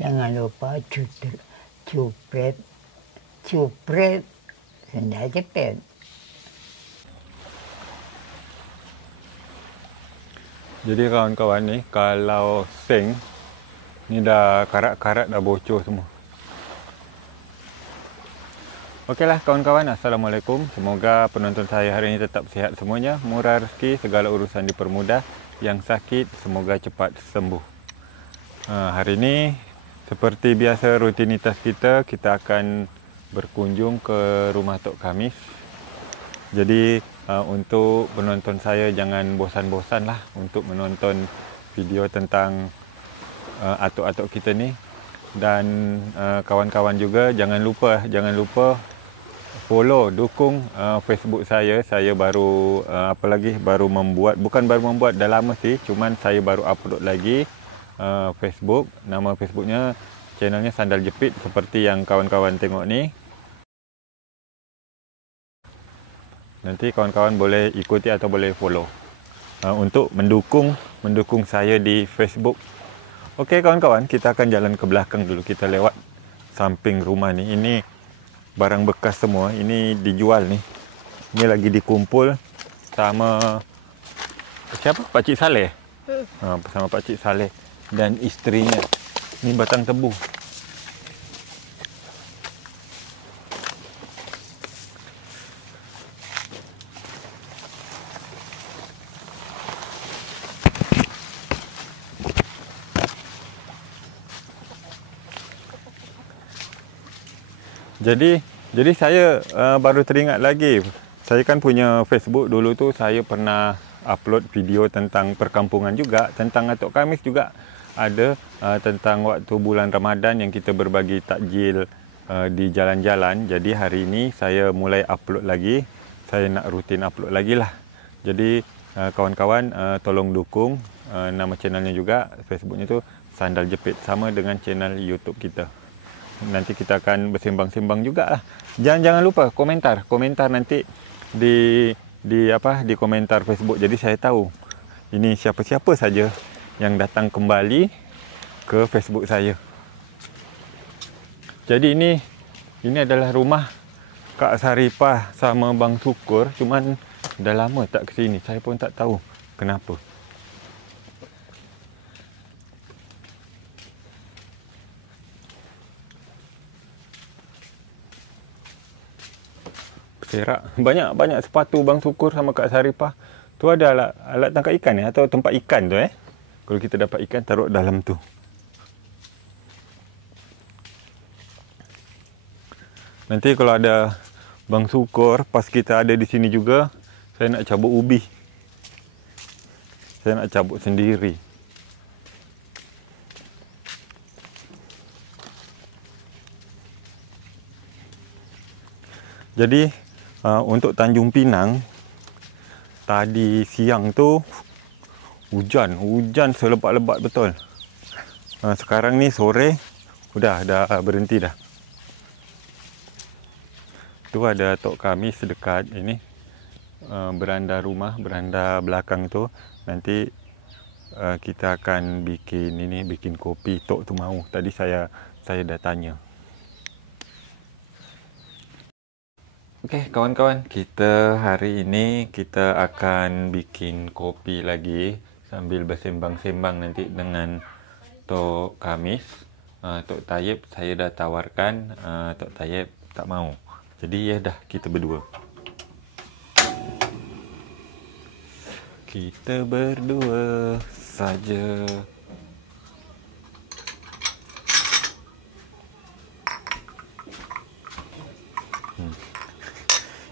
Jangan lupa cupret sendal jepit. Jadi kawan-kawan ni, kalau seng ni dah karat-karat dah bocor semua. Okeylah kawan-kawan, Assalamualaikum. Semoga penonton saya hari ini tetap sihat semuanya, murah rezeki, segala urusan dipermudah. Yang sakit semoga cepat sembuh. Hari ini seperti biasa rutinitas kita akan berkunjung ke rumah Tok Khamis. Jadi untuk penonton saya jangan bosan-bosan lah untuk menonton video tentang atuk-atuk kita ni. Dan kawan-kawan juga jangan lupa follow, dukung Facebook saya. Saya baru baru membuat, bukan baru membuat, dah lama sih, cuman saya baru upload lagi Facebook. Nama Facebooknya, channelnya Sandal Jepit, seperti yang kawan-kawan tengok ni. Nanti kawan-kawan boleh ikuti atau boleh follow untuk mendukung saya di Facebook. Okey kawan-kawan, kita akan jalan ke belakang dulu. Kita lewat samping rumah ni. Ini barang bekas semua. Ini dijual ni. Ini lagi dikumpul sama siapa? Pak Cik Saleh. Bersama Pak Cik Saleh dan isterinya. Ni batang tebu. Jadi saya baru teringat lagi. Saya kan punya Facebook dulu tu, saya pernah upload video tentang perkampungan juga, tentang Atuk Khamis juga ada, tentang waktu bulan Ramadan yang kita berbagi takjil di jalan-jalan. Jadi hari ini saya mulai upload lagi. Saya nak rutin upload lagi lah. Jadi kawan-kawan tolong dukung nama channelnya juga, Facebooknya tu Sandal Jepit, sama dengan channel YouTube kita. Nanti kita akan bersembang-sembang jugalah. Jangan lupa komentar nanti di komentar Facebook. Jadi saya tahu ini siapa-siapa saja yang datang kembali ke Facebook saya. Jadi ini adalah rumah Kak Saripah sama Bang Sukur, cuman dah lama tak ke sini. Saya pun tak tahu kenapa. Perak. Banyak sepatu Bang Sukur sama Kak Saripah. Tu ada alat tangkap ikan ni, atau tempat ikan tu Kalau kita dapat ikan, taruh dalam tu. Nanti kalau ada Bang Sukur, pas kita ada di sini juga, saya nak cabut ubi. Saya nak cabut sendiri. Jadi untuk Tanjung Pinang, tadi siang tu hujan selebat-lebat betul. Sekarang ni sore dah berhenti dah. Tu ada Tok Khamis dekat ini, beranda rumah, beranda belakang tu. Nanti kita akan bikin kopi. Tok tu mau. Tadi saya dah tanya. Okey kawan-kawan, hari ini kita akan bikin kopi lagi sambil bersembang-sembang nanti dengan Tok Khamis. Tok Tayyib saya dah tawarkan, Tok Tayyib tak mau. Jadi ya dah, kita berdua. Kita berdua saja.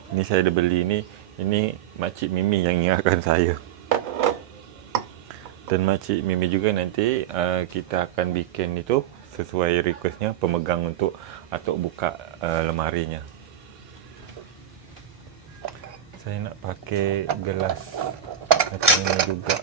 Ini saya dah beli ni. Ini Makcik Mimi yang ingatkan saya. Dan Makcik Mimi juga nanti kita akan bikin itu sesuai requestnya, pemegang untuk atuk buka lemarinya. Saya nak pakai gelas macam ini juga.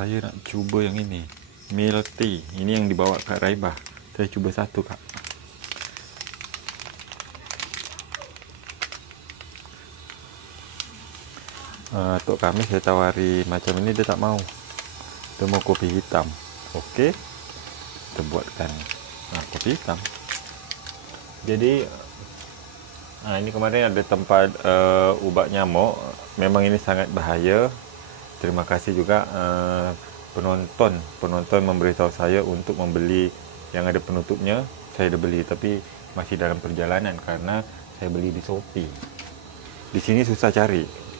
Saya nak cuba yang ini, milk tea. Ini yang dibawa Kak Raibah. Saya cuba satu, Kak. Tok kami saya tawari macam ini, dia tak mau. Dia mau kopi hitam. Okey, kita buatkan kopi hitam. Jadi ini kemarin ada tempat ubat nyamuk. Memang ini sangat bahaya. Terima kasih juga penonton memberitahu saya untuk membeli yang ada penutupnya. Saya dah beli, tapi masih dalam perjalanan karena saya beli di Shopee. Di sini susah cari.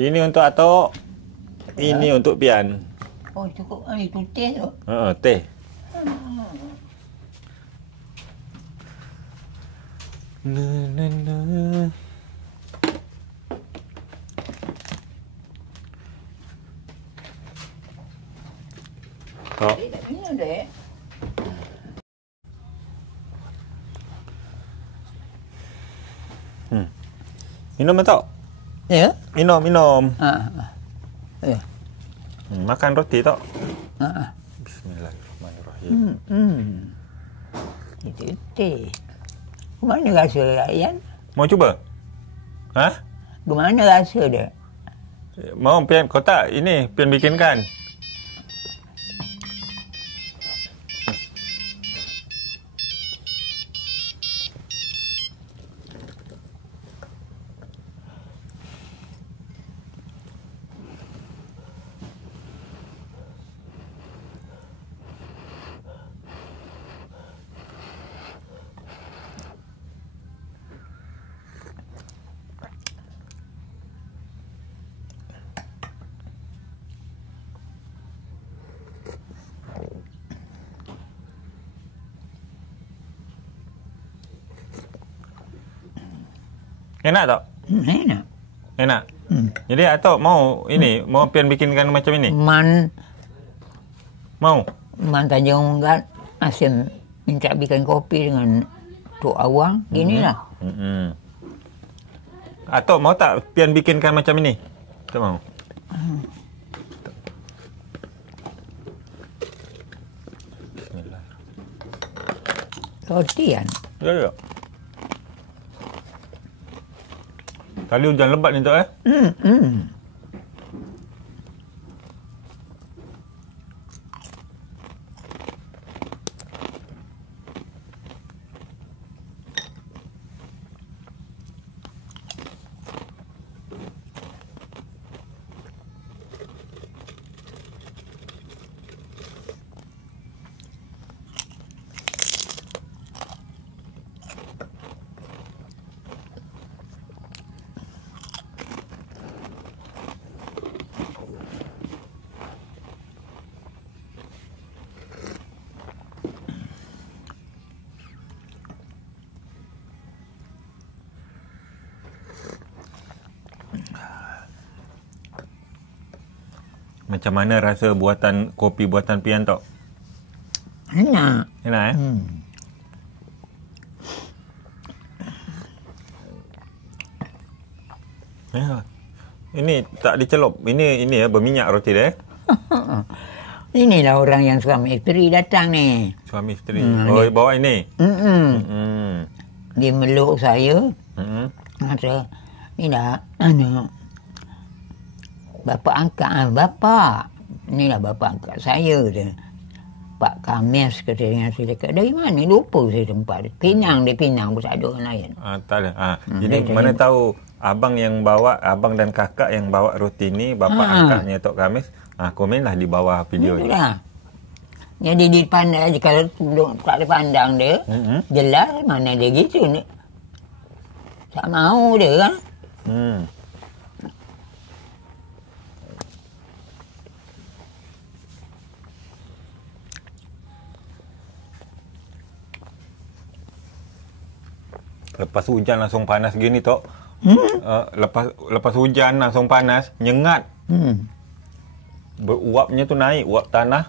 Ini untuk Atok. Ini untuk Pian. Oh, cukup. Itu teh tu. Teh. Tok. Tak minum dek. Minum Atok. Ya? Minum. Ya. Makan roti Tok. Bismillahirrahmanirrahim. Itu teh. Mana rasa Ian? Mau cuba? Ha? Gimana rasa dia? Mau Pian? Kau tak? Ini Pian bikinkan. Enak tak? Enak. Enak. Jadi Atok mau ini, mau Pian bikinkan macam ini? Mau? Man Tanjung kan asyik minta bikin kopi dengan Tok Awang. Ginilah. Atok mau tak Pian bikinkan macam ini? Tak mau? Bismillah. Roti kan? Ya. Tadi hujan lebat ni Tok Macam mana rasa buatan kopi buatan Pian Tok? Enak. Enak Ya. Ini tak dicelup. Ini ya berminyak roti dia. Inilah orang yang suami isteri datang ni. Suami isteri. Bawa ini. Dia meluk saya. Kata, ni dah bapa angkat bapa. Inilah bapa angkat saya tu. Pak Kames kata dengan saya, dekat dari mana? Lupa saya tempat. Pinang pun tak ada orang lain. Tak ada. Jadi mana tahu abang dan kakak yang bawa roti ni, bapa angkatnya Tok Kamis. Komenlah di bawah video ni. Jadi dipandang aja, kalau tak dipandang dia, jelas mana dia gitu ni. Tak mau dia kan. Lepas hujan langsung panas gini Tok. Lepas hujan langsung panas, nyengat. Uapnya tu naik, uap tanah.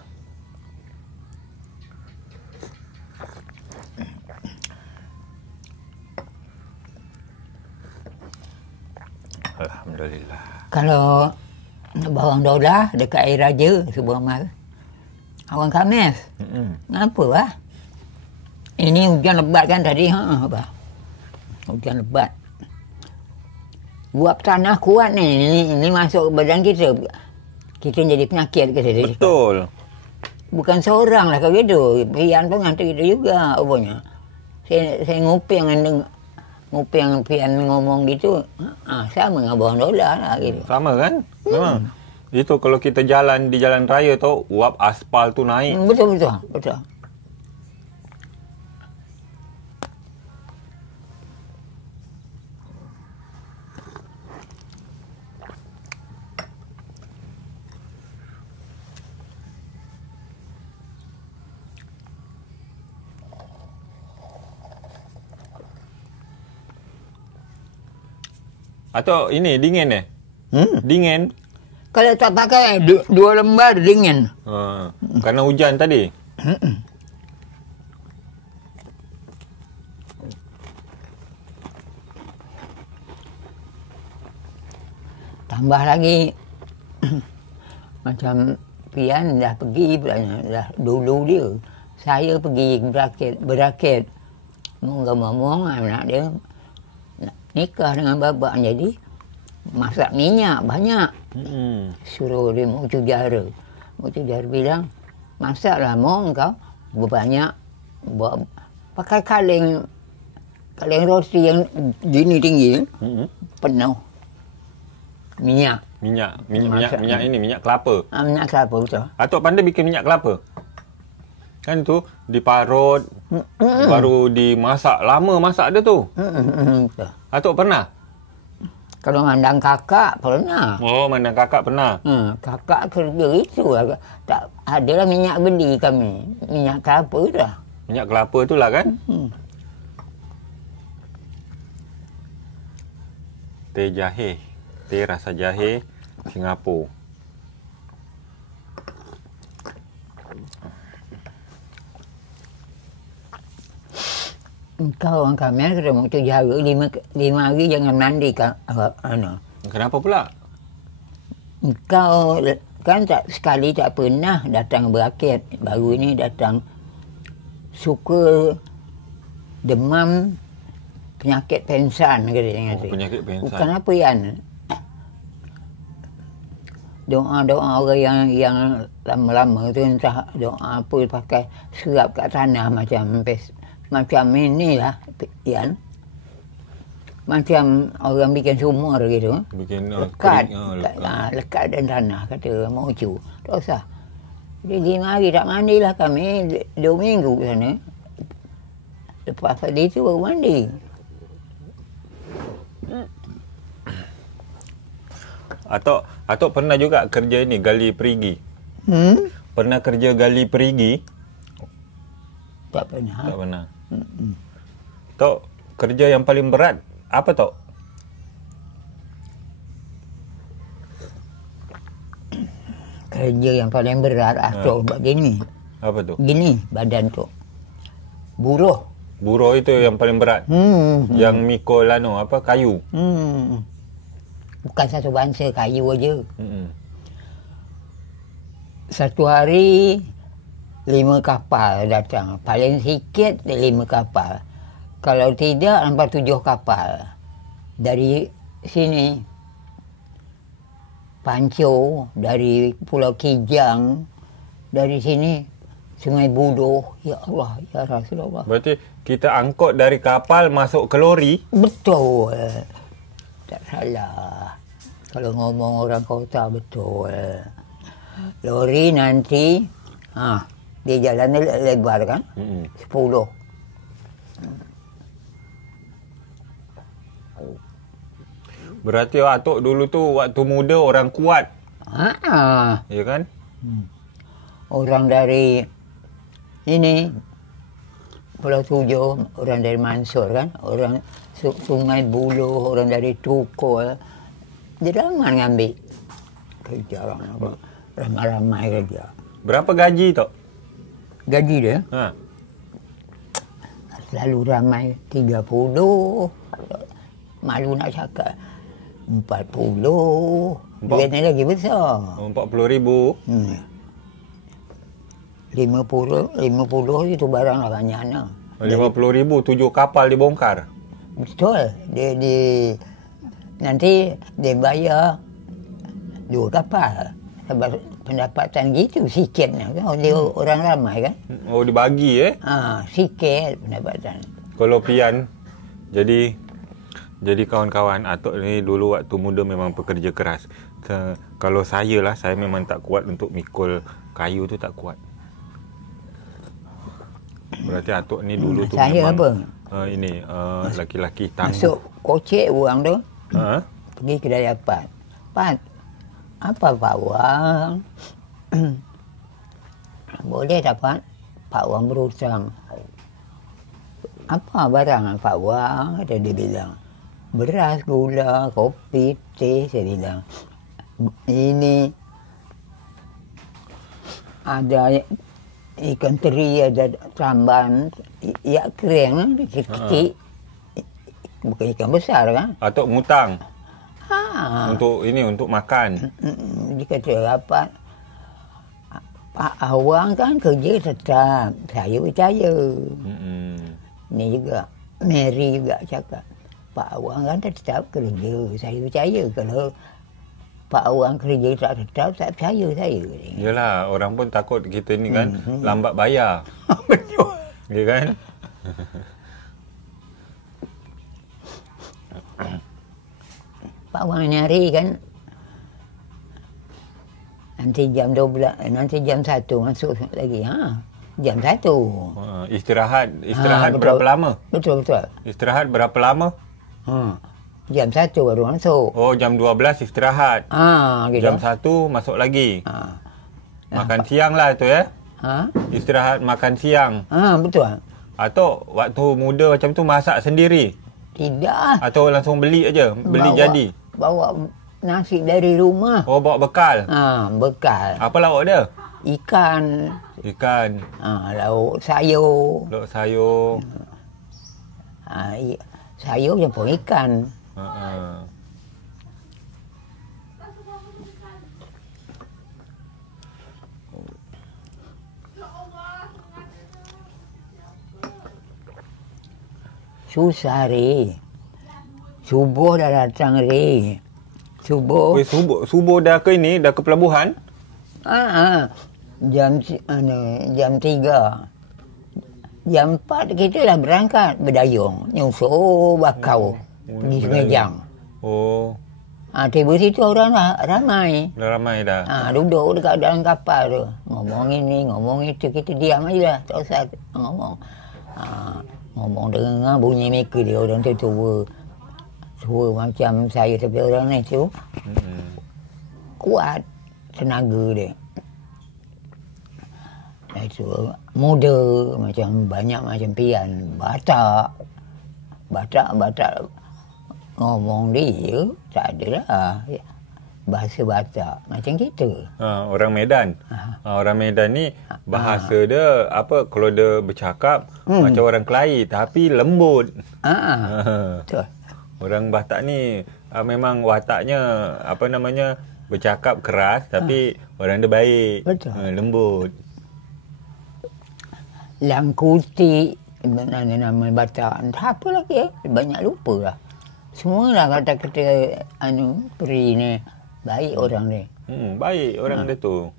Alhamdulillah. Kalau bawang dolah dekat air raja sebuah mal. Awang Kamis. Kenapa lah? Ini hujan lebat kan tadi. Hujan lebat. Uap tanah kuat ni. Ini masuk ke badan kita. Kita jadi penyakit ke dia. Betul. Bukan seorang lah kalau gitu. Pian pun ngantuk kita juga. Apanya. Saya nguping Pian ngomong gitu. Sama dengan bawang dolar lah gitu. Sama kan? Memang. Itu kalau kita jalan di jalan raya tu, uap aspal tu naik. Betul. Atau ini dingin Dingin. Kalau tak pakai 2 lembar dingin. Kerana hujan tadi. Tambah lagi macam Pian dah pergi dah dulu dia. Saya pergi berakit. Ngomong anak dia nikah dengan bapa, jadi masak minyak banyak. Suruh dia mujara bilang, masaklah mau kau berbanyak, pakai kaleng roti yang gini tinggi, penuh minyak ini minyak kelapa. Minyak kelapa, betul. Atuk pandai bikin minyak kelapa? Kan tu diparut, baru dimasak. Lama masak dia tu. Atuk pernah? Kalau mandang kakak pernah. Oh, mandang kakak pernah. Kakak kerja itu lah. Tak adalah minyak beli kami. Minyak kelapa dah. Minyak kelapa tu lah kan? Teh jahe. Teh rasa jahe Singapura. Kau orang kami kena mau jaga 5 hari jangan mandi Kenapa pula? Kau kan sekali tak pernah datang berakit. Baru ini datang suka demam penyakit pensan katanya. Penyakit pensan. Bukan apa yang doa orang yang lama-lama tu entah doa apa pakai serap kat tanah macam inilah Ian. Macam orang bikin sumur gitu. Lekat. Lekat dan tanah kata moju. Tak usah. Jadi 5 hari tak mandilah kami. 2 minggu ke sana. Lepas tadi tu baru mandi. Atok pernah juga kerja ni gali perigi? Pernah kerja gali perigi? Tak pernah. Tak pernah. Tok, kerja yang paling berat apa Tok? Kerja yang paling berat Atok buat gini. Apa tu? Gini badan tu. Buruh. Buruh itu yang paling berat. Yang mikul kayu. Bukan satu bangsa kayu aja. Satu hari 5 kapal datang. Paling sikit 5 kapal. Kalau tidak sampai 7 kapal. Dari sini Panco, dari Pulau Kijang, dari sini Sungai Budoh. Ya Allah, ya Rasulullah. Berarti kita angkut dari kapal masuk ke lori? Betul. Tak salah. Kalau ngomong orang kota betul. Lori nanti dia jalan lebar kan? 10. Berarti Atok dulu tu waktu muda orang kuat. Ya kan? Orang dari ini Pulau Tujuh, orang dari Mansur kan? Orang Sungai Buloh, orang dari Tukul. Dia ramai ngambil kerja orang. Ramai-ramai kerja. Berapa gaji Tok? Gaji dia? Selalu ramai 30. Malu nak cakap. 40. Duit ni lagi besar. 40,000. 50 itu barang lah banyak nak. 50,000 7 kapal dibongkar. Betul. Nanti dia bayar 2 kapal. Sebab pendapatan gitu sikit kan. Dia orang ramai kan. Oh dibagi sikit pendapatan. Kalau pian jadi kawan-kawan, Atok ni dulu waktu muda memang pekerja keras. Kalau saya memang tak kuat untuk mikul kayu tu, tak kuat. Berarti Atok ni dulu tu saya memang apa? Laki-laki tangguh. Masuk kocek orang tu. Pergi kedai Pat. Pat, apa Pak Wang? Boleh tak Pak? Pak Wang berhutang. Apa barang Pak Wang? Dia bilang. Beras, gula, kopi, teh, saya bilang. Ini ada ikan teri, ada tambahan, ikan kering, kecil. Bukan ikan besar kan? Atok ngutang. Untuk makan. Dia kata apa? Pak Awang kan kerja tetap. Saya percaya. Ini juga, Mary juga cakap. Pak Awang kan tetap kerja. Saya percaya. Kalau Pak Awang kerja tak tetap, tak percaya saya. Yalah, orang pun takut kita ni kan lambat bayar. Betul. Ya kan? Pak Awang nyari kan. Nanti jam 12, nanti jam 1 masuk lagi. Jam 1. Istirahat berapa lama? Betul. Istirahat berapa lama? Jam 1 baru masuk. Oh, jam 12 istirahat. Gitu. Jam 1 masuk lagi. Makan siang lah tu ya? Istirahat makan siang. Betul. Atau waktu muda macam tu masak sendiri? Tidak. Atau langsung beli aja? Beli jadi? Bawa nasi dari rumah. Oh, bawa bekal? Bekal. Apa lauk dia? Ikan. Lauk sayur. Sayur campur ikan. Susah re. Subuh dah datang re. Subuh. Subuh dah ke ini? Dah ke pelabuhan? Jam 3. Jam 4 kita dah berangkat berdayung. Nyusul bakau. Pergi Semejang. Tiba situ orang dah ramai. Dah ramai dah? Duduk dekat dalam kapal tu. Ngomong ini, ngomong itu. Kita diam aja lah. Tak usah ngomong. Ngomong dengar bunyi mereka dia. Orang tu tua. Tua macam saya. Tapi orang ni tu kuat tenaga dia. Itu muda, macam banyak macam pian. Batak ngomong dia tak ada lah. bahasa Batak macam kita. Orang Medan. Orang Medan ni bahasa dia apa, kalau dia bercakap macam orang Kelai tapi lembut. Betul. Orang Batak ni memang wataknya apa namanya, bercakap keras tapi orang dia baik. Betul. Lembut. Langkuti, nama Batak. Entah apa lagi banyak lupa lah. Semua lah kata-kata peri ni. Baik orang ni. Baik orang dia tu.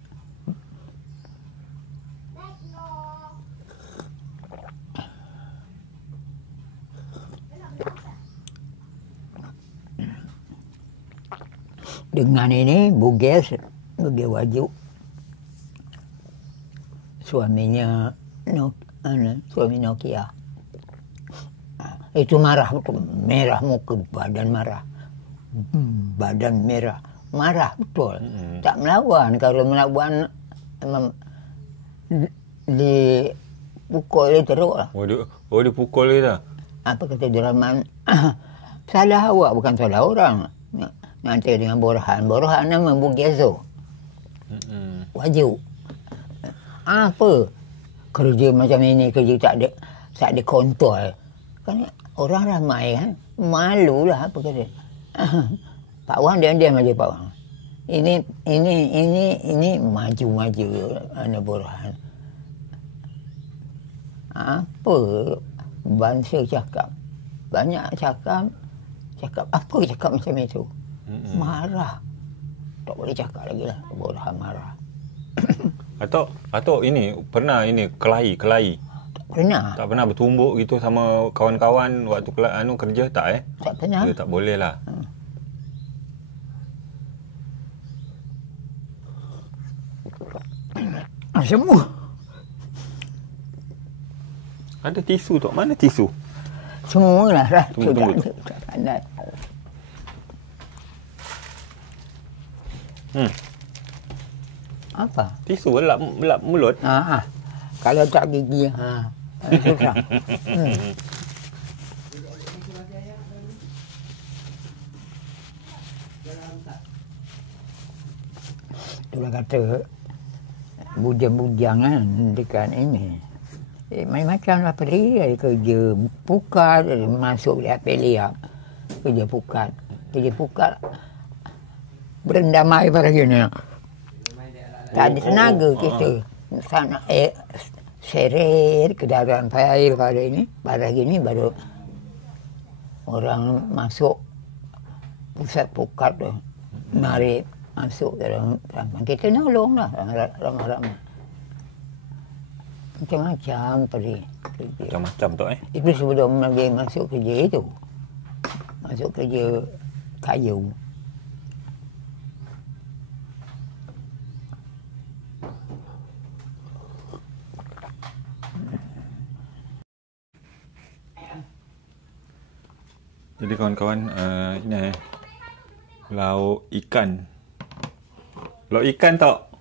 Dengan ini Bugis Waju, suaminya suami Nokia. Itu marah, merah muka, badan marah. Badan merah. Marah betul. Tak melawan. Kalau melawan dipukul dia teruk lah. Dia pukul dia dah. Apa kata Duraman? Salah awak, bukan salah orang. Nanti dengan Borhan nama Bugezo. Waju. Apa? Kerja macam ini, kerja tak ada kontrol. Kan orang ramai kan. Malulah apa kata. Pak Wan diam-diam aja Pak Wan. Ini maju Borhan. Apa bangsa cakap? Banyak cakap apa cakap macam itu? Marah. Tak boleh cakap lagi lah. Borhan marah. Atau ini pernah kelahi. Tak pernah bertumbuk gitu sama kawan-kawan waktu kerja tak Tak pernah. Dia tak boleh lah. Semua. Ada tisu tak? Mana tisu? Semua lah. Tunggu. Apa? Tisu lap mulut. Kalau tak gigi susah. Itulah kata bujang-bujang kan dekat ini. Macam-macam lah pergi dari kerja pukat, masuk di Apelia. Kerja pukat. Berendamai pada gini. Tak ada tenaga kita. Sana seret kedaran air pada ini. Pada gini baru orang masuk pusat pukat tu. Mari masuk dalam ramai. Kita nolong lah ramai-ramai. Macam-macam pergi kerja. Macam-macam tu Itu sebelum lagi masuk kerja itu. Masuk kerja kayu. Jadi kawan-kawan, ini lauk ikan. Lauk ikan tak?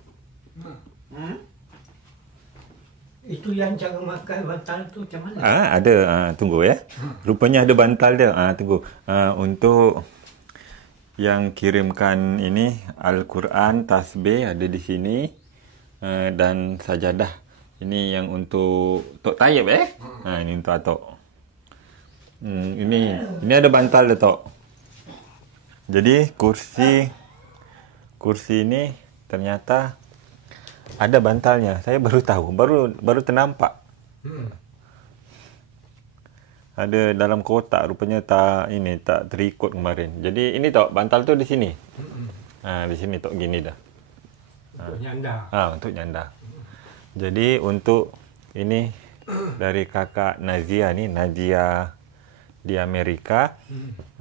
Itu yang cara makan bantal tu macam mana? Ada. Tunggu ya. Rupanya ada bantal dia. Tunggu. Untuk yang kirimkan ini, Al-Quran, tasbih ada di sini. Dan sajadah. Ini yang untuk Tok Tayyib ini untuk Atok. Ini ada bantal dia Tok. Jadi kursi ini ternyata ada bantalnya. Saya baru tahu, baru ternampak. Ada dalam kotak, rupanya tak terikut kemarin. Jadi ini Tok, bantal tu di sini. Di sini Tok, gini dah. Untuk nyanda. Untuk nyanda. Jadi untuk ini dari kakak Nazia di Amerika.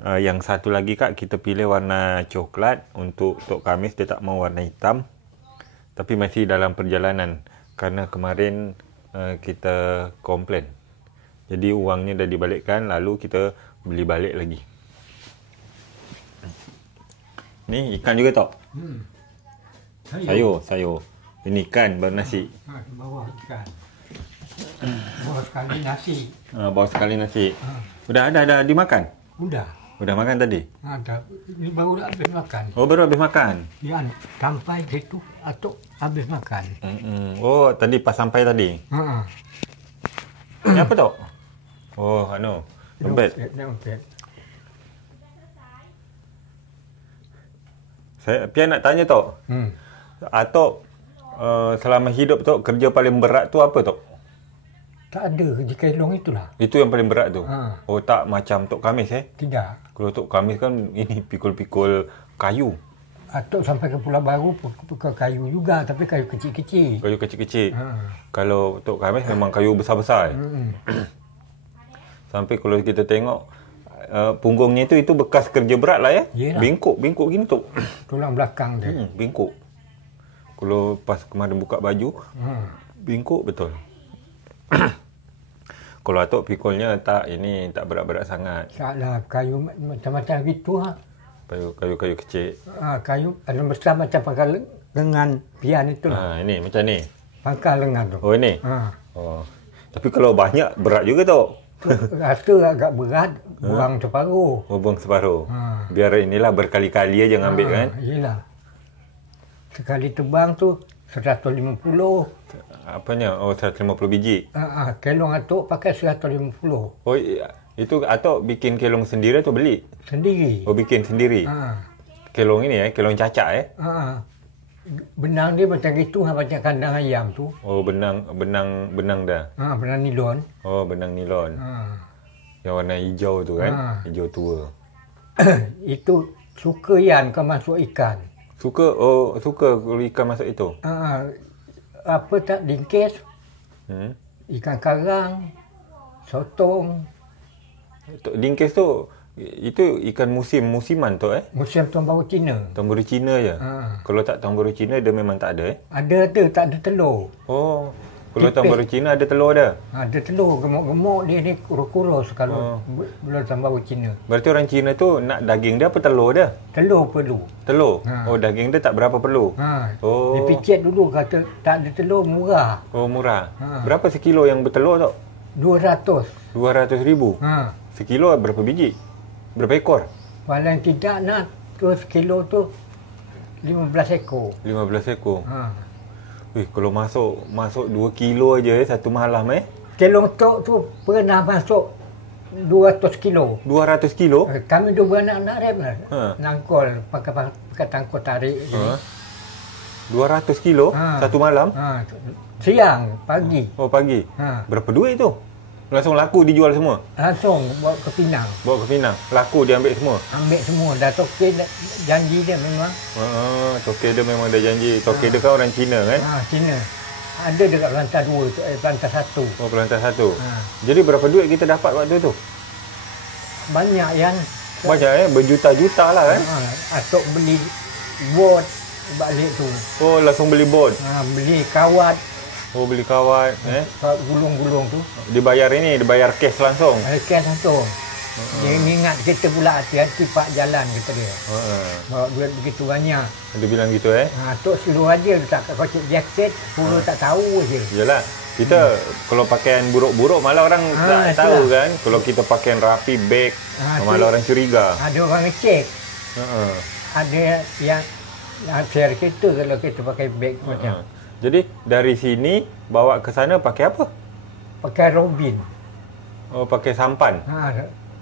Yang satu lagi Kak, kita pilih warna coklat. Untuk Tok Kamis dia tak mau warna hitam. Tapi masih dalam perjalanan. Kerana kemarin kita komplain. Jadi wangnya dah dibalikkan, lalu kita beli balik lagi. Ni ikan juga Tok? Sayur. Ini ikan baru nasi. Di bawah ikan. Bawah sekali nasi. Bawah sekali nasi. Udah ada dimakan? Udah. Udah makan tadi? Ada. Ini baru nak habis makan. Oh, baru habis makan? Ya, sampai situ atau habis makan. Oh, tadi pas sampai tadi? Ini apa tu? Oh, dompet. Dompet. Saya Pian nak tanya Tok. Atok selama hidup Tok, kerja paling berat tu apa Tok? Tak ada, kerja kelong itulah. Itu yang paling berat tu? Oh, tak macam Tok Kamis Tidak. Kalau Tok Kamis kan ini pikul-pikul kayu. Atuk sampai ke Pulau Baru ke kayu juga, tapi kayu kecil-kecil. Kayu kecil-kecil. Kalau Tok Kamis memang kayu besar-besar. Sampai kalau kita tengok punggungnya itu bekas kerja berat lah ya. Yelah. Bengkok gini Tok. Tulang belakang dia. Bengkok. Kalau pas kemarin buka baju, bengkok betul. Kalau Atok pikulnya tak berat-berat sangat. Taklah, kayu macam-macam gitu Kayu kecil. Kayu ada besar macam pangkal lengan pian itu lah. Ini macam ni. Pangkal lengan tu. Oh ini. Oh. Tapi kalau banyak berat juga Tok. Rasa agak berat, buang separuh. Oh, buang separuh. Biar inilah berkali-kali aja ngambil kan. Iyalah. Sekali tebang tu 150. Apanya? Oh, 150 biji. Kelong Atuk pakai 150. Oh, itu Atok bikin kelong sendiri atau beli? Sendiri. Oh, bikin sendiri. Kelong ini kelong cacak Benang dia macam gitu, macam kandang ayam tu. Oh, benang dah. Benang nilon. Oh, benang nilon. Yang warna hijau tu kan? Hijau tua. Itu suka Yan kau masuk ikan. Suka kalau ikan masuk itu. Apa tak dingkis? Ikan karang, sotong. Dingkis tu itu ikan musiman tu Musim Tuan Baru Cina. Tuan Baru Cina je. Kalau tak Tuan Baru Cina dia memang tak ada Ada, tak ada telur. Oh. Kalau Tuan Baru Cina ada telur dah. Ada telur, gemuk-gemuk dia ni kurus-kurus kalau belum Tuan Baru Cina. Berarti orang Cina tu nak daging dia apa telur dia? Telur perlu. Telur? Oh, daging dia tak berapa perlu? Oh. Dia picit dulu kata tak ada telur murah. Oh, murah. Berapa sekilo yang bertelur tu? 200. 200,000? Sekilo berapa biji? Berapa ekor? Paling tidak nak tu sekilo tu 15 ekor. 15 ekor? Kalau masuk 2 kilo aja satu malam Kelong tok tu pernah masuk 200 kilo. 200 kilo? Kami dua anak-anak rep lah. Nangkol, pakai tangkol tarik. 200 kilo satu malam? Siang, pagi. Oh, pagi. Berapa duit tu? Langsung laku dijual semua? Langsung bawa ke Pinang. Bawa ke Pinang? Laku dia ambil semua? Ambil semua. Dah toke janji dia memang. Toke dia memang dah janji. Toke dia kan orang Cina kan? Cina. Ada dekat pelantar 2, pelantar 1. Oh, pelantar 1. Jadi berapa duit kita dapat waktu tu? Banyak yang... Banyak berjuta-juta lah kan? Atuk beli bot balik tu. Oh, langsung beli bot? Beli kawat. Oh, beli kawat. Gulung-gulung tu. Dibayar cash langsung? Cash langsung. Dia ingat kita pula hati-hati pak jalan kata dia. Bawa duit begitu banyak. Dia bilang gitu Tok suruh aja letak kat kocik jaket, suruh tak tahu je. Yalah. Kita kalau pakaian buruk-buruk malah orang tak tahu kan. Kalau kita pakaian rapi, beg, malah orang curiga. Ada orang ngecek. Ada yang share kita kalau kita pakai beg macam. Jadi dari sini bawa ke sana pakai apa? Pakai robin. Oh, pakai sampan.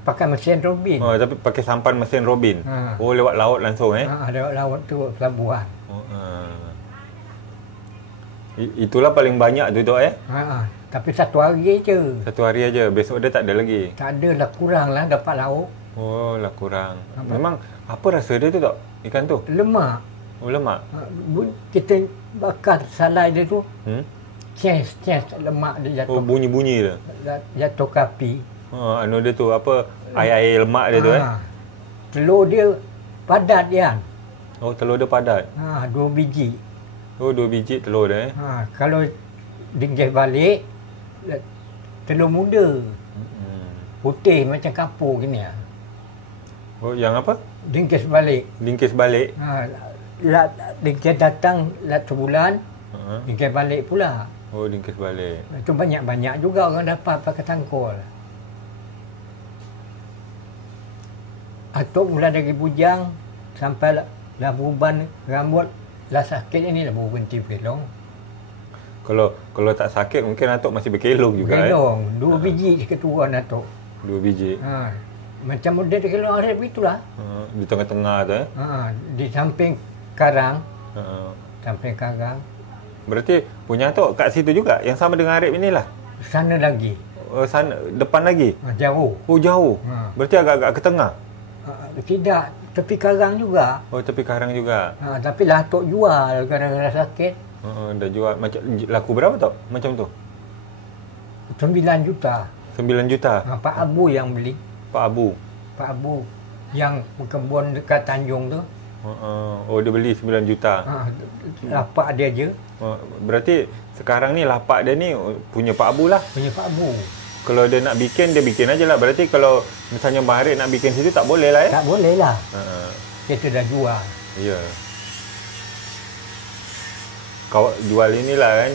Pakai mesin robin. Oh, tapi pakai sampan mesin robin. Oh, lewat laut langsung lewat laut tu pelabuhan. Itulah paling banyak tu Tapi satu hari je. Satu hari aja. Besok dia tak ada lagi. Tak ada lah, kurang lah dapat lauk. Oh, lah kurang. Memang apa rasa dia tu Tok? Ikan tu? Lemak. Oh, lemak. Kita bakar salai dia tu. Ces lemak dia jatuh. Oh, bunyi-bunyi dia. Jatuh ke api. Dia tu apa? Air lemak dia tu Telur dia padat dia. Oh, telur dia padat. 2 biji. Oh, 2 biji telur dia kalau dingkis balik telur muda. Putih macam kapur gini Oh, yang apa? Dingkis balik. Dingkis balik. Dingkis datang sebulan. Dingkis balik pula. Oh, dingkis balik. Itu banyak-banyak juga orang dapat pakai tangkol. Atuk mula dari bujang sampai lah beruban rambut lah sakit ini lah baru berhenti berkelong. Kalau tak sakit mungkin atuk masih berkelong juga. Berkelong. 2 biji keturunan atuk. 2 biji. Macam model kelong arif begitulah. Di tengah-tengah tu Di samping karang. Samping karang. Berarti punya atuk kat situ juga yang sama dengan Arif inilah. Sana lagi. Sana depan lagi. Jauh. Oh jauh. Berarti agak-agak ke tengah. Tidak, tepi karang juga. Oh tepi karang juga. Tapi lah atuk jual gara-gara sakit. Dah jual. Macam laku berapa tak macam tu? 9 juta. 9 juta. Pak Abu yang beli. Pak Abu yang berkebun dekat Tanjung tu. Oh dia beli 9 juta. Lapak dia je. Berarti sekarang ni lapak dia ni punya Pak Abu lah. Punya Pak Abu. Kalau dia nak bikin, dia bikin aja lah. Berarti kalau misalnya Bang Arif nak bikin situ tak boleh lah Tak boleh lah. Kita dah jual. Ya. Kau jual inilah kan.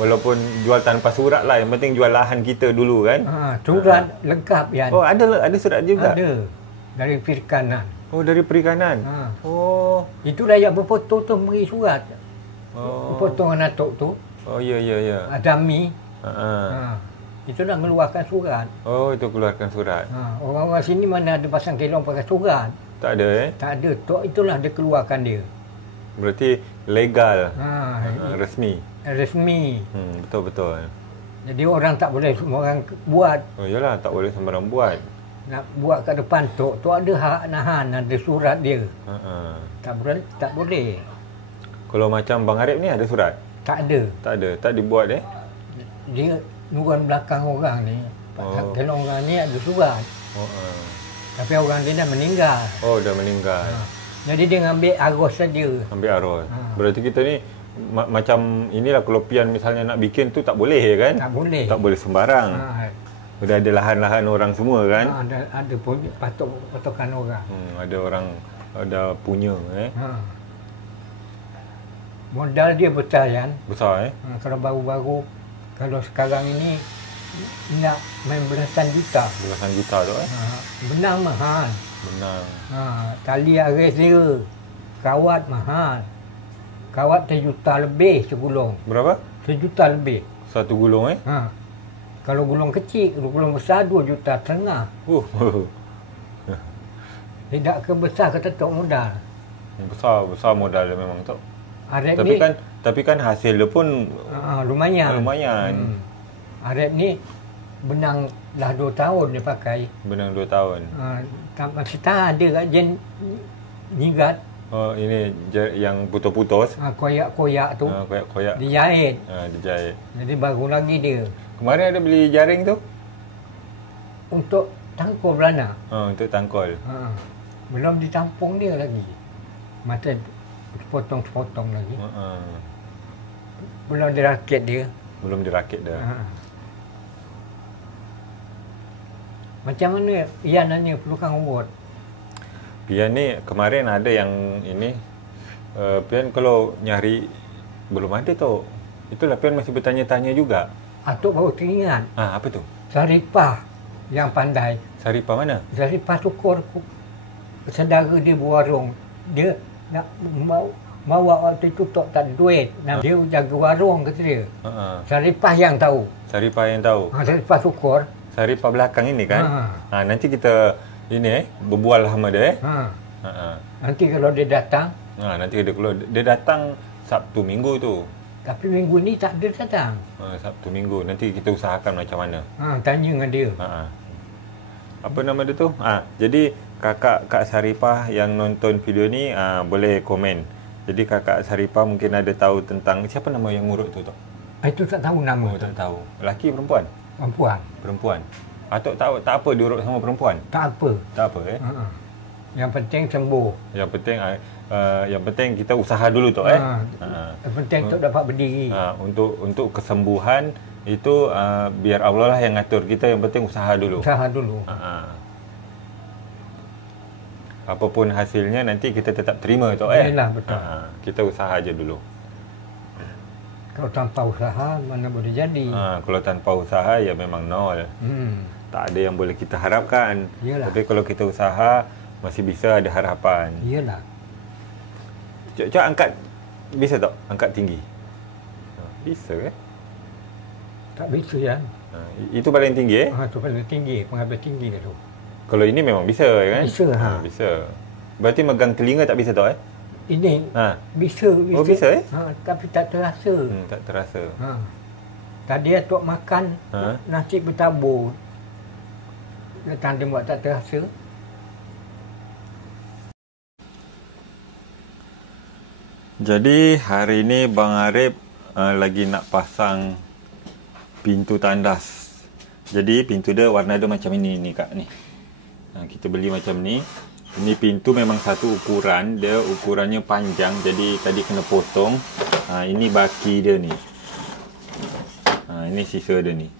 Walaupun jual tanpa surat lah. Yang penting jual lahan kita dulu kan. Surat lengkap Yan. Oh ada surat juga? Ada. Dari Perikanan. Oh dari Perikanan. Oh. Itulah yang berfoto tu beri surat. Potongan atuk tu. Oh ya. Adami. Itu nak mengeluarkan surat. Oh itu keluarkan surat. Orang-orang sini mana ada pasang kelong pakai surat. Tak ada Tak ada. Itulah dia keluarkan dia. Berarti legal. Resmi. Resmi. Betul. Jadi orang tak boleh semua orang buat. Oh iyalah tak boleh sembarang buat. Nak buat kat depan tu ada hak nahan, ada surat dia. Tak boleh. Kalau macam Bang Arif ni ada surat? Tak ada. Tak dibuat Dia nurun belakang orang ni. Kalau orang ni ada surat. Tapi orang dia dah meninggal. Oh dah meninggal. Jadi dia ambil arus saja. Ambil arus. Berarti kita ni macam inilah kelopian misalnya nak bikin tu tak boleh kan? Tak boleh. Tak boleh sembarang. Dah ada lahan-lahan orang semua kan? Ada patokan orang. Ada orang ada punya Modal dia besar Yan. Besar Kalau baru-baru, kalau sekarang ini nak main belasan juta. Belasan juta tu Benang mahal. Benang. Tali aris dia. Kawat mahal. Kawat 1 juta lebih segulung. Berapa? 1 juta lebih. Satu gulung Kalau gulung kecil, kalau gulung besar 2,5 juta. Tidak ke besar ke tetok modal. Besar modal dia memang tu. Arif Tapi kan hasil dia pun lumayan. Arif ni benang dah 2 tahun dia pakai. Benang 2 tahun. Masih tak ada kat jen nyigat. Oh ini yang putus-putus. Koyak-koyak tu. Koyak. Dijahit. Dijahit. Jadi baru lagi dia. Kemarin ada beli jaring tu? Untuk tangkul belana. Untuk tangkul. Belum ditampung dia lagi. Macam sepotong-sepotong lagi. Belum dirakit dia. Macam mana Ian nanya perlukan urut? Pian ni kemarin ada yang ini. Pian kalau nyari belum ada tu. Itulah Pian masih bertanya-tanya juga. Atuk baru teringat. Apa tu? Saripah yang pandai. Saripah mana? Saripah Syukur. Saudara dia berwarung. Dia nak bawa waktu itu tak ada duit. Dia jaga warung kata dia. Saripah yang tahu. Saripah Syukur. Saripah belakang ini kan? Nanti kita ini berbual sama dia. Nanti kalau dia datang. Nanti kalau dia datang Sabtu Minggu tu. Tapi minggu ni tak ada datang. Sabtu Minggu. Nanti kita usahakan macam mana. Tanya dengan dia. Apa nama dia tu? Jadi Kak Saripah yang nonton video ni boleh komen. Jadi Kakak Saripah mungkin ada tahu tentang siapa nama yang ngurut tu? Itu tak tahu nama. Tak tahu. Lelaki perempuan? Perempuan. Atau tak apa diurut sama perempuan? Tak apa Yang penting sembuh. Yang penting kita usaha dulu tu Yang penting tu dapat berdiri. Untuk kesembuhan itu biar Allah lah yang ngatur kita, yang penting usaha dulu. Apapun hasilnya nanti kita tetap terima tu Yalah, betul. Kita usaha aja dulu. Kalau tanpa usaha mana boleh jadi. Kalau tanpa usaha ya memang nol. Tak ada yang boleh kita harapkan. Yalah. Tapi kalau kita usaha Masih bisa, ada harapan. Iyalah. Cak angkat, bisa tak? Angkat tinggi? Bisa kan? Tak bisa ya. Itu paling tinggi Itu paling tinggi, pengambil tinggi tu. Kalau ini memang bisa kan? Bisa. Bisa. Berarti megang telinga tak bisa tak Ini bisa. Oh bisa Tapi tak terasa. Tak terasa. Tadi Atuk makan nasi bertabur. Datang dia buat tak terasa. Jadi hari ini Bang Arif lagi nak pasang pintu tandas. Jadi pintu dia warna dia macam ini ni Kak ni. Kita beli macam ni. Ini pintu memang satu ukuran, dia ukurannya panjang, jadi tadi kena potong. Ini baki dia ni. Ini sisa dia ni.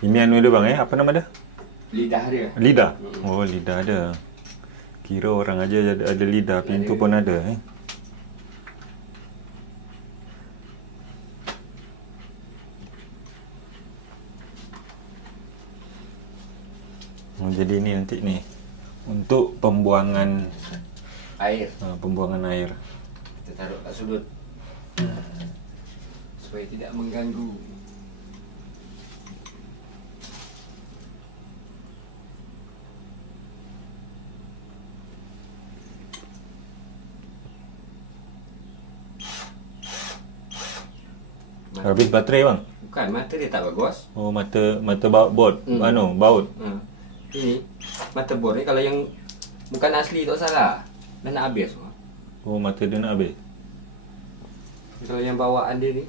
Ini anu dia bang apa nama dia? Lidah dia. Lidah? Oh lidah ada. Kira orang aja ada lidah, pintu pun ada Jadi ini nanti ni untuk pembuangan air. Pembuangan air. Kita taruh kat sudut supaya tidak mengganggu. Habis baterai bang? Bukan, mata dia tak bagus. Oh mata baut. Baut. Ini mata bor ni kalau yang bukan asli tak salah. Dah nak habis semua. Oh mata dia nak habis. Kalau yang bawaan dia ni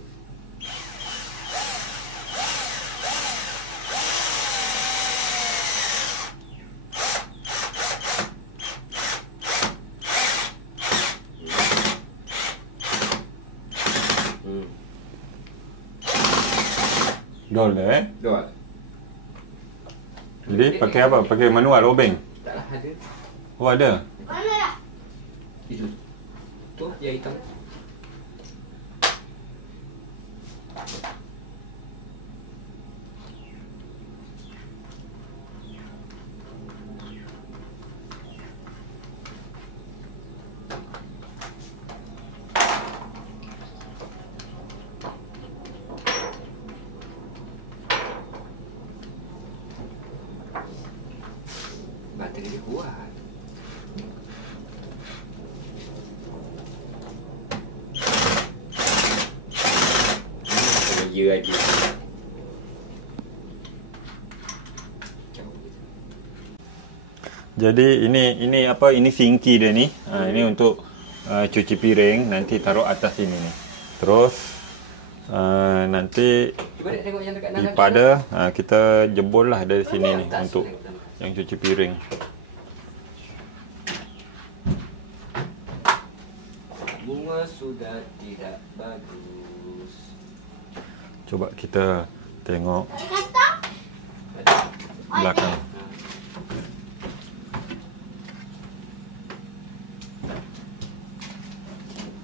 Dol dah Dol. Jadi pakai apa? Pakai manual obeng? Taklah ada. Oh ada? Mana dah? Itu. Tu yang hitam. Bateri dia kuat. Ini aja. Jadi ini apa? Ini sinki dia ni. Ini untuk cuci piring. Nanti taruh atas sini ni. Terus nanti pipa dia kita jebol lah dari sini ni untuk yang cuci piring. Bunga sudah tidak bagus. Coba kita tengok belakang.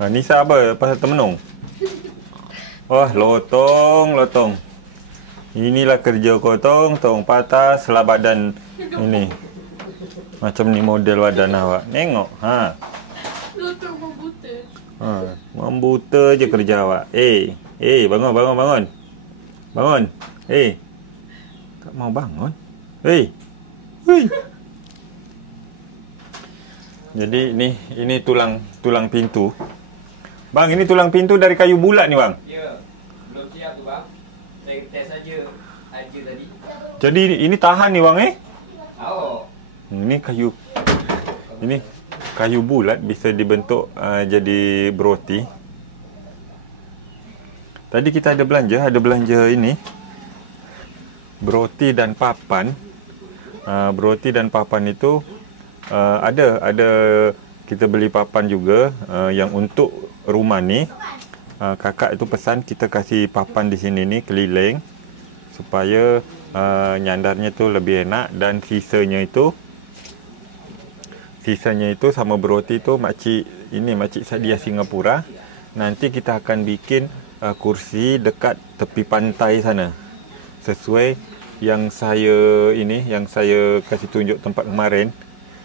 Nisa apa? Pasal termenung? Wah, lotong. Inilah kerja kau tong patah selah badan ini. Macam ni model badan awak. Tengok. Lotong membuta. Membuta je kerja awak. Bangun. Bangun. Tak mau bangun. Jadi ini tulang pintu. Bang, ini tulang pintu dari kayu bulat ni bang. Ya. Belum siap tu bang. Saya test saja tadi. Jadi ini tahan ni bang Ini kayu bulat bisa dibentuk jadi beroti. Tadi kita ada belanja ini beroti dan papan. beroti dan papan itu ada kita beli papan juga yang untuk rumah ni. Kakak itu pesan kita kasih papan di sini ni keliling supaya nyandarnya tu lebih enak, dan sisanya itu sama beroti tu makcik Sadia Singapura. Nanti kita akan bikin kursi dekat tepi pantai sana. Sesuai yang saya kasih tunjuk tempat kemarin.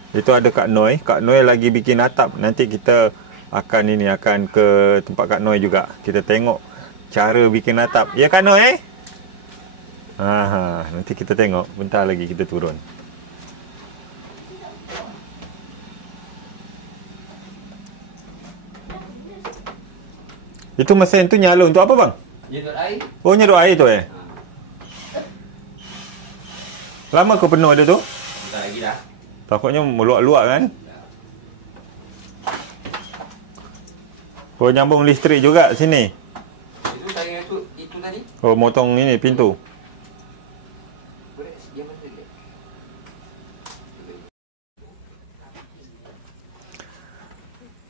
Itu ada Kak Noi lagi bikin atap. Nanti kita akan ke tempat Kak Noi juga. Kita tengok cara bikin atap. Ya Kak Noi? Nanti kita tengok. Bentar lagi kita turun. Itu mesin tu nyala untuk apa bang? Nyedot air. Oh, nyedot air tu Lama ke penuh ada tu? Bentar lagi dah. Takutnya meluak-luak kan? Oh, nyambung listrik juga sini. Itu saya itu tadi. Oh, motong ini pintu.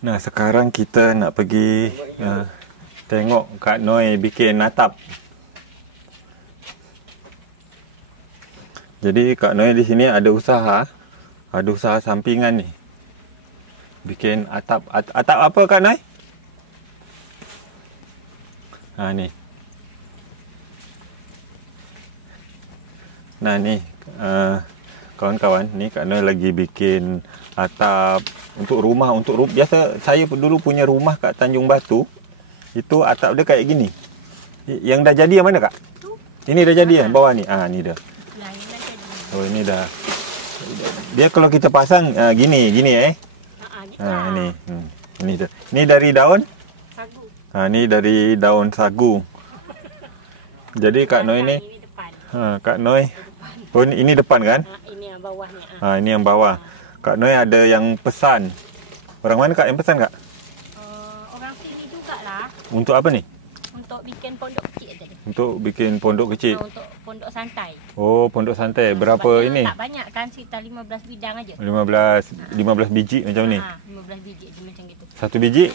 Nah, sekarang kita nak pergi tengok Kak Noi bikin atap. Jadi Kak Noi di sini ada usaha sampingan ni. Bikin atap. Atap apa Kak Noi? Ni. Nah ni, kawan-kawan, ni Kak Noi lagi bikin atap untuk rumah. Biasa saya dulu punya rumah kat Tanjung Batu. Itu atap dia kayak gini. Yang dah jadi yang mana Kak? Ini dah jadi bawah ni. Ni dah. Oh, ini dah. Dia kalau kita pasang gini ni. Ini dah. Ini dari daun sagu. Ni dari daun sagu. Jadi Kak Noi ni Kak Noi. Oh, ini depan kan? Ini yang bawahnya. Ini yang bawah. Kak Noi ada yang pesan. Orang mana Kak yang pesan Kak? Orang sini jugalah. Untuk apa ni? Untuk bikin pondok kecil tadi. Untuk bikin pondok kecil. Untuk pondok santai. Oh, pondok santai. Berapa ini? Tak banyak kan, sekitar 15 bidang aja. 15 biji macam ni. 15 biji je macam gitu. Satu biji?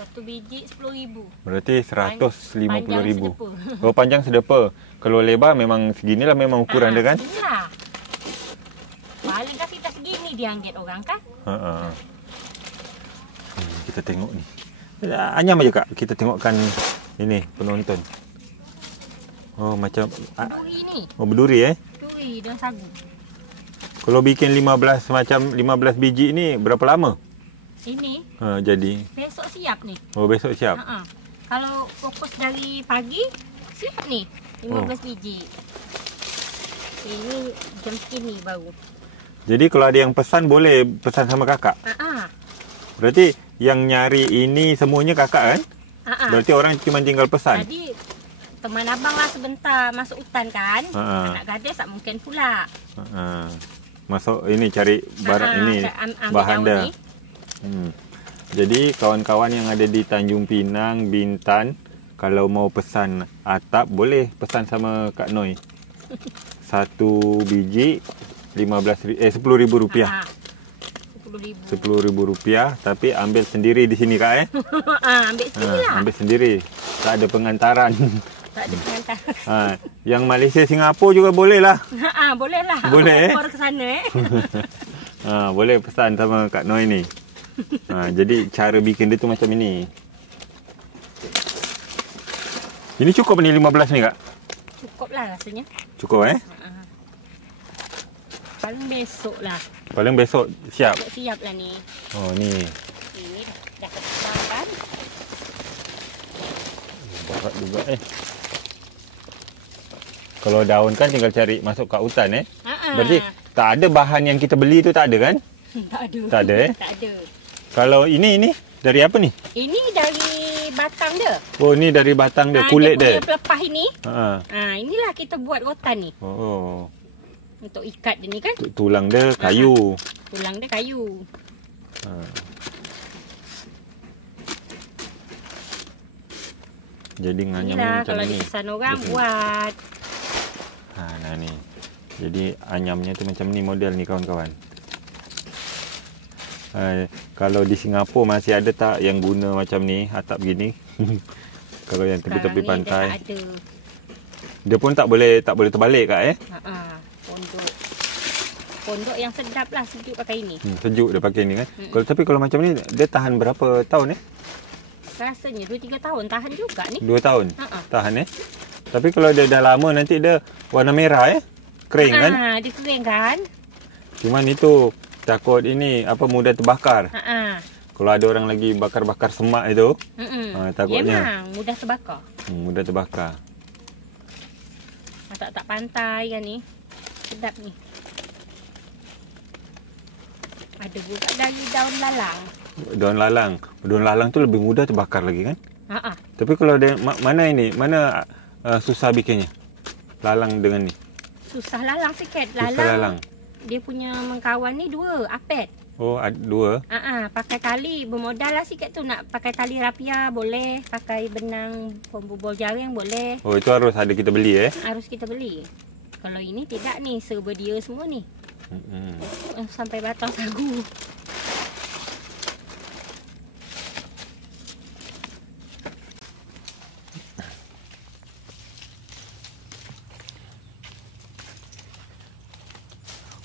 Satu biji 10,000. Berarti 150,000. Panjang Oh, panjang sedepa. Kalau lebar memang seginilah memang ukuran dia kan? Inilah. Paling kasih tak segini dia anggit orang kan? Kita tengok ni. Anyam aja Kak. Kita tengokkan ini penonton. Oh, macam berduri ni. Oh, berduri Berduri dan sagu. Kalau bikin 15 biji ni berapa lama? Ini jadi. besok siap ni. Oh, besok siap. Kalau fokus dari pagi siap ni 15 biji. Ini jam segini baru. Jadi kalau ada yang pesan boleh pesan sama kakak? Berarti yang nyari ini semuanya kakak kan? Berarti orang cuma tinggal pesan? Jadi teman abang lah sebentar masuk hutan kan. Anak gadis tak mungkin pula. Masuk ini cari barang ini, bahan dia. Jadi kawan-kawan yang ada di Tanjung Pinang, Bintan, kalau mau pesan atap boleh pesan sama Kak Noi. Satu biji 10,000 rupiah. 10,000 rupiah, tapi ambil sendiri di sini Kak ambil sendiri lah. Ambil sendiri. Tak ada pengantaran. Tak ada pengantaran. Yang Malaysia, Singapura juga boleh lah. Boleh lah. Boleh ke sana boleh pesan sama Kak Noi ni. Jadi cara bikin dia tu macam ini. Ini cukup ni 15 ni Kak? Cukup lah rasanya. Cukup Paling besok lah. Paling besok siap? Siap lah ni. Oh ni. Ini dah ketang kan? Berat juga Kalau daun kan tinggal cari masuk kat hutan Berarti tak ada bahan yang kita beli tu tak ada kan? Tak ada. Tak ada Tak ada. Kalau ini dari apa ni? Ini dari batang dia. Oh, ni dari batang dia, kulit dia. Dia pelepah ini. Inilah kita buat rotan ni. Oh. Untuk ikat dia ni kan? Tulang dia kayu. Tulang dia kayu. Jadi nganyam macam kalau ni. Kalau di pesan orang buat. Nah ni. Jadi anyamnya tu macam ni model ni kawan-kawan. Kalau di Singapura masih ada tak yang guna macam ni, atap gini? Kalau yang tepi-tepi pantai. Ada. Dia pun tak boleh terbalik kak Pondok yang sedap lah, sejuk pakai ini. Sejuk dia pakai ni kan. Tapi kalau macam ni dia tahan berapa tahun Rasanya 2-3 tahun tahan juga ni. 2 tahun tahan Tapi kalau dia dah lama nanti dia warna merah kering kan. Dia kering kan. Cuman itu takut ini mudah terbakar. Kalau ada orang lagi bakar-bakar semak itu, takutnya. Memang mudah terbakar. Mudah terbakar. Tak pantai kan ni. Sedap ni. Ada juga dari daun lalang. Daun lalang tu lebih mudah terbakar lagi kan? Tapi kalau dia mana susah bikinnya? Lalang dengan ni. Susah lalang sikit. Lalang. Dia punya mengkawan ni 2 apet. Oh, 2. Pakai tali bermodal lah sikit tu. Nak pakai tali rapia boleh, pakai benang pembubur jaring boleh. Oh, itu harus ada kita beli Harus kita beli. Kalau ini tidak ni, serba dia semua ni. Sampai batang sagu.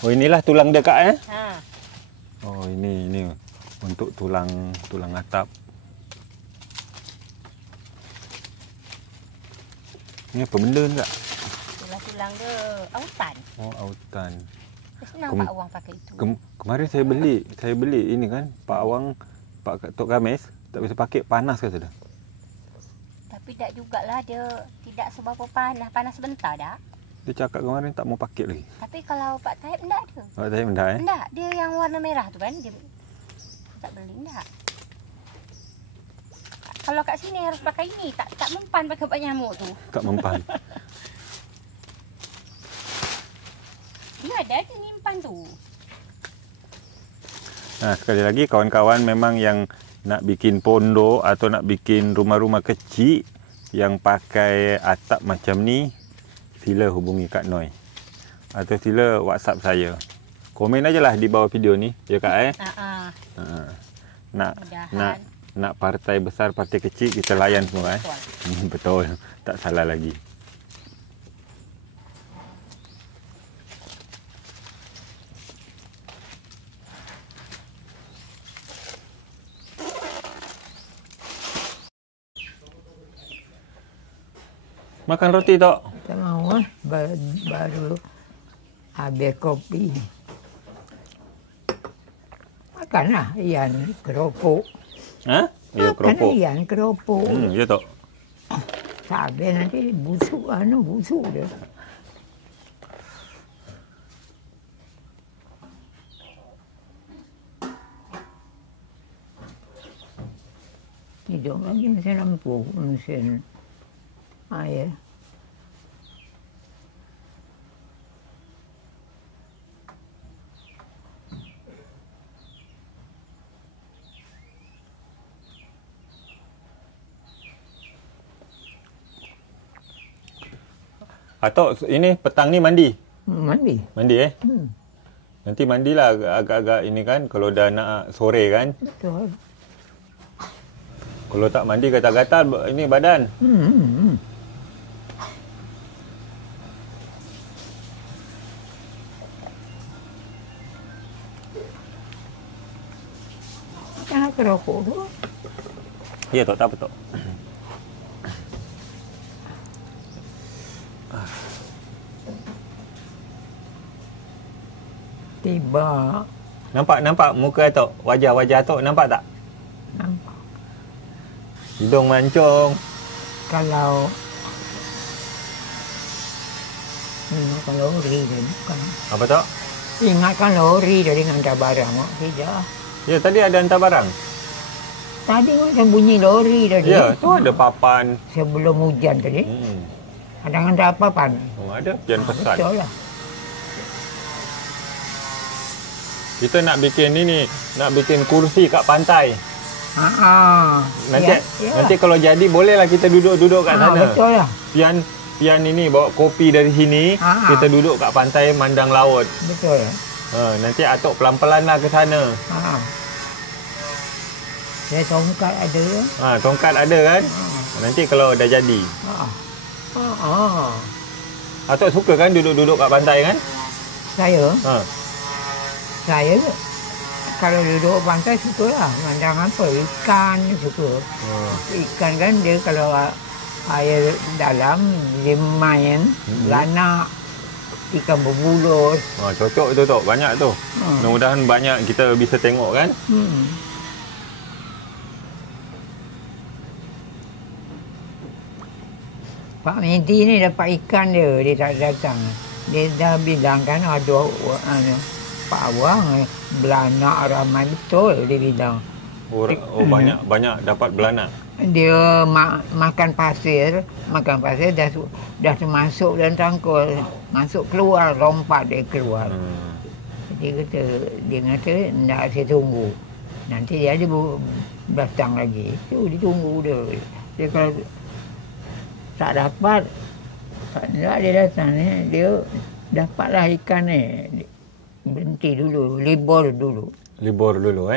Oh, inilah tulang dia kak Oh, ini untuk tulang atap. Ini apa benda ni kak? Tulang dia autan. Oh, autan. Senang Pak Awang pakai itu. Kemarin saya beli ini kan, Pak Awang, Pak Tok Gamis tak bisa pakai, panas kata dia. Tapi tak jugalah, dia tidak seberapa panas sebentar dah. Dia cakap kemarin tak mau pakai lagi. Tapi kalau Pak Taib enggak ada. Pak Taib enggak Enggak, dia yang warna merah tu kan, dia tak beli enggak. Kalau kat sini harus pakai ini, tak mempan pakai obat nyamuk tu. Tak mempan. Dia ada nyimpan tu. Sekali lagi kawan-kawan memang yang nak bikin pondok atau nak bikin rumah-rumah kecil yang pakai atap macam ni, sila hubungi Kak Noi atau sila WhatsApp saya. Komen ajalah di bawah video ni, ya Kak Nak partai besar, partai kecil kita layan semua Betul. Tak salah lagi. Makan roti tak? Tak mahu baru habis kopi. Makanlah ian keropok. Ya, keropok. Makan ian keropok. Ya tak? Habis nanti busuk dia. Hidup lagi mesin lampu, mesin air. Atau ini petang ni mandi? Mandi. Mandi Nanti mandilah agak-agak ini kan, kalau dah nak sore kan. Betul. Kalau tak mandi gatal-gatal ini badan. Jangan kerokok tu. Ya tak apa tak. Tiba. Nampak muka Atok? Wajah Atok nampak tak? Nampak. Hidung mancung. Kalau ingatkan lori dia bukan. Apa tak? Ingatkan lori dari hantar barang. Tidak. Ya, tadi ada hantar barang. Tadi macam bunyi lori tadi. Ya, tu ada papan. Sebelum hujan tadi. Ada hantar papan. Oh, ada hujan pesan. Betul lah. Kita nak bikin ini, nak bikin kursi kat pantai. Nanti kalau jadi bolehlah kita duduk-duduk kat sana. Betul lah. Pian ini bawa kopi dari sini, kita duduk kat pantai mandang laut. Betul. Nanti Atok pelan-pelan lah ke sana. Dia tongkat ada. Tongkat ada kan? Nanti kalau dah jadi. Atok suka kan duduk-duduk kat pantai kan? Saya? Saya kalau duduk pantai sukalah. Mandang apa? Ikan suka. Ikan kan dia kalau air dalam dia main, beranak, ikan berbulus. Cocok tu Tok, banyak tu. Mudah-mudahan banyak kita bisa tengok kan? Pak Mehdi ni dapat ikan dia tak datang. Dia dah bilang kan ada Pak Awang beranak ramai betul dia bilang. Banyak dapat beranak. Dia makan pasir dah masuk dalam tangkul, masuk keluar, lompat dia keluar. Dia kata nak saya tunggu. Nanti dia ada datang lagi. Tu dia tunggu dia. Dia kalau tak dapat, tak dia datang ni, dia dapatlah ikan ni. Berhenti dulu, libur dulu. Libur dulu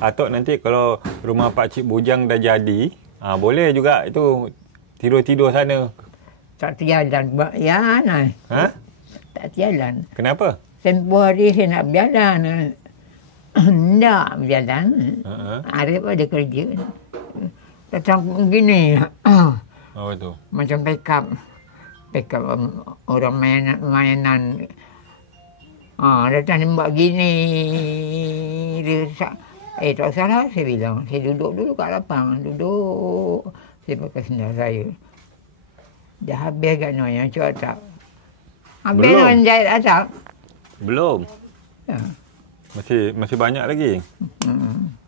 Atok nanti kalau rumah Pak Cik Bujang dah jadi, boleh juga itu tidur-tidur sana. Tak tiadan, ya Nai. Tak tiadan. Kenapa? Tempoh hari saya nak berjalan. Tak berjalan. Arif ada kerja. Datang begini. Tu. Macam backup orang mainan. Datang dia buat gini. Dia tak salah saya bilang. Saya duduk dulu kat lapang. Duduk. Saya pakai sendal saya. Dah habis kat Noya. Cuba tak. Habis Noya jahit atap. Belum. Ya. Masih banyak lagi.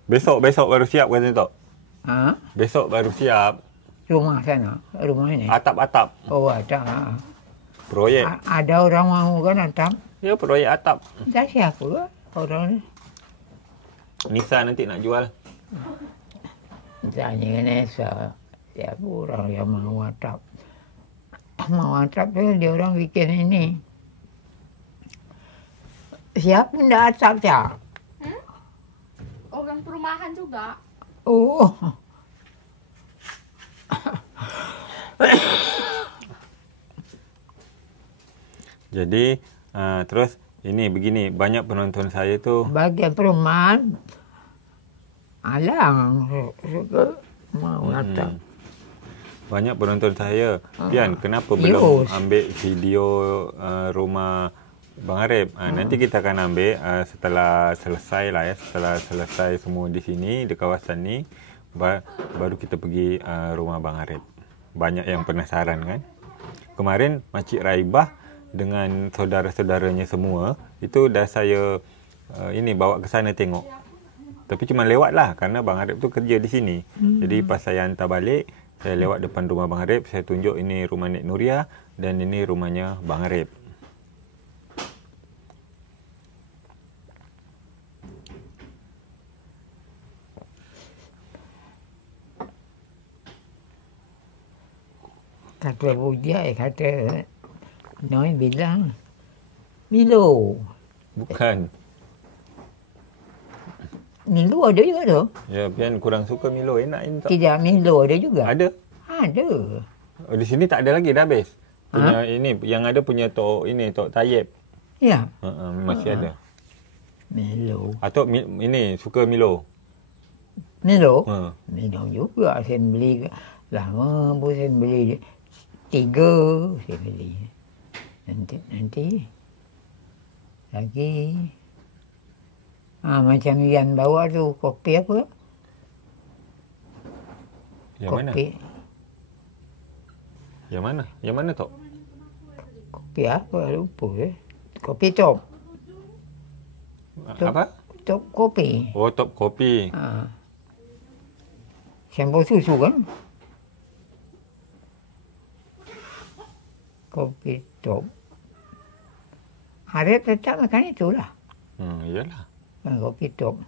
Besok baru siap kata Tok. Besok baru siap. Rumah sana, rumah ini. Atap-atap. Oh, atap. Proyek. Ada orang mahu kan atap? Ya, proyek atap. Dah siapa orang ni? Nisa nanti nak jual. Tanya kan Nisa, siapa orang yang mahu atap? Mahu atap tu dia orang bikin ini. Siapa nak atap tak? Orang perumahan juga. Oh. Jadi, terus ini begini, banyak penonton saya tu. Bagian perumahan, alang suka mau atap. Banyak penonton saya. Pian, kenapa belum ambil video rumah Bang Arif? Nanti kita akan ambil setelah selesai lah ya. Setelah selesai semua di sini, di kawasan ni, baru kita pergi rumah Bang Arif. Banyak yang penasaran kan. Kemarin Makcik Raibah dengan saudara-saudaranya semua, itu dah saya bawa ke sana tengok. Tapi cuma lewat lah, kerana Bang Arif tu kerja di sini. Jadi pas saya hantar balik, saya lewat depan rumah Bang Arif, saya tunjuk ini rumah Nek Nuria dan ini rumahnya Bang Arif. Kata Bujai, kata Noi bilang Milo. Bukan. Milo ada juga tu. Ya, Pian kurang suka Milo. Enak ini tak? Tidak, Milo ada juga. Ada? Ada. Di sini tak ada lagi, dah habis. Punya ini, yang ada punya Tok Tayyip. Ya. Masih ada. Milo. Atau ini suka Milo? Milo? Milo juga. Saya beli lama pun saya beli 3 saya beli. Nanti lagi macam yang bawa tu kopi apa? Yang kopi. Mana? Yang mana? Yang mana Tok? Kopi apa? Lupa Kopi top. Apa? Top kopi. Oh, top kopi. Campur susu kan? Kopi top. Arif tetap makan itulah. Iyalah. Kopi top.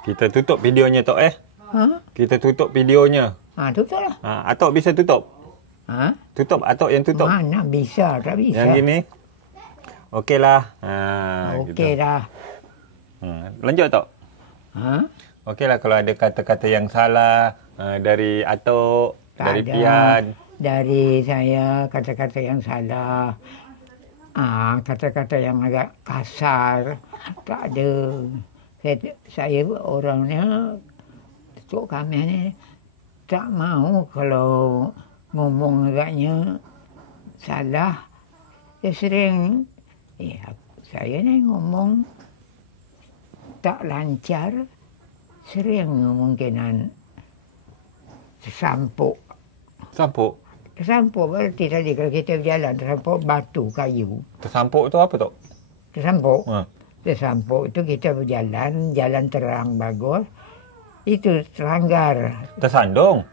Kita tutup videonya Tok Kita tutup videonya. Tutup lah. Atok bisa tutup? Tutup, Atok yang tutup. Mana bisa, tak bisa. Yang gini? Okeylah. Okeylah. Lanjut Tok. Okeylah kalau ada kata-kata yang salah dari Atok, dari Pian. Dari saya kata-kata yang salah. Kata-kata yang agak kasar. Tak ada. Saya orangnya, Tok Kamil ni tak mau kalau ngomong agaknya salah. Dia sering, saya ni ngomong tak lancar, sering kemungkinan tersampuk. Tersampuk? Tersampuk berarti tadi kalau kita berjalan, tersampuk batu, kayu. Tersampuk tu apa Tok? Tersampuk? Tersampuk itu kita berjalan, jalan terang bagus, itu terlanggar. Tersandung?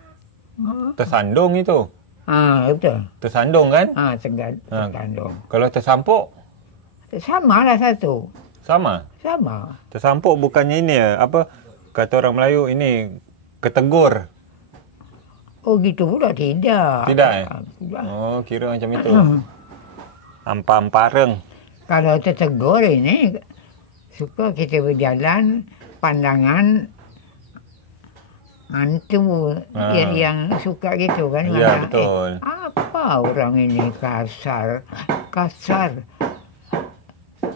Tersandung itu? Betul. Tersandung kan? Tersandung. Kalau tersampuk? Sama lah satu. Sama? Sama. Tersampuk bukannya ini apa, kata orang Melayu ini, ketegur. Oh gitu pula, tidak. Tidak Oh, kira macam itu. Ampar-ampareng. Kalau tertegur ini, suka kita berjalan, pandangan hantu yang suka gitu kan. Ya, betul. Apa orang ini kasar.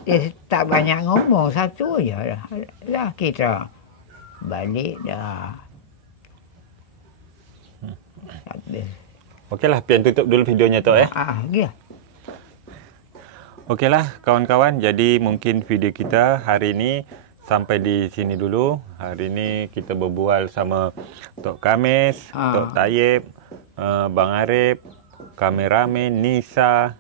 Dia tak banyak ngomong, satu aja lah kita balik dah. Okeylah, Pian tutup dulu videonya Tok Ya. Okeylah kawan-kawan, jadi mungkin video kita hari ini sampai di sini dulu. Hari ini kita berbual sama Tok Kamis, Tok Tayyib, Bang Arif, kameramen Nisa,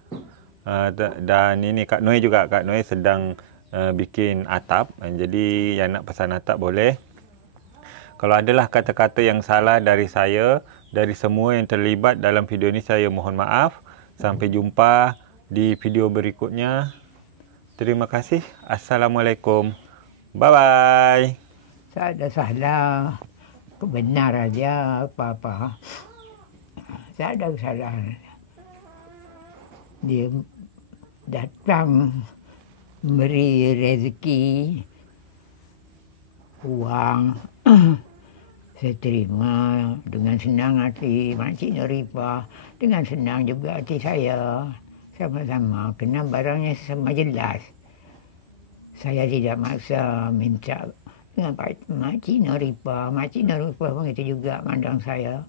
dan ini Kak Noi juga. Kak Noi sedang bikin atap. Jadi yang nak pesan atap boleh. Kalau adalah kata-kata yang salah dari saya, dari semua yang terlibat dalam video ini, saya mohon maaf. Sampai jumpa di video berikutnya. Terima kasih. Assalamualaikum. Bye-bye. Tak ada salah. Benar aja apa-apa. Tak ada kesalahan. Dia datang beri rezeki, uang. Saya terima dengan senang hati Makcik Norifah. Dengan senang juga hati saya. Sama-sama, kena barangnya sama jelas. Saya tidak maksa minta dengan Makcik Norifah. Makcik Norifah pun itu juga mandang saya.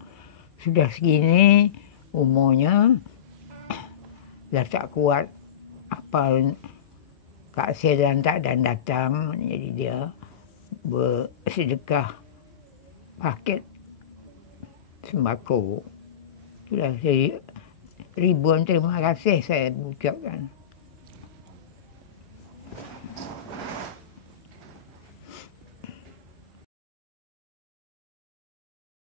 Sudah segini umurnya, dah tak kuat apa Kak Sedan tak dan datang. Jadi dia bersedekah paket sembako. Sudah ribuan terima kasih saya ucapkan.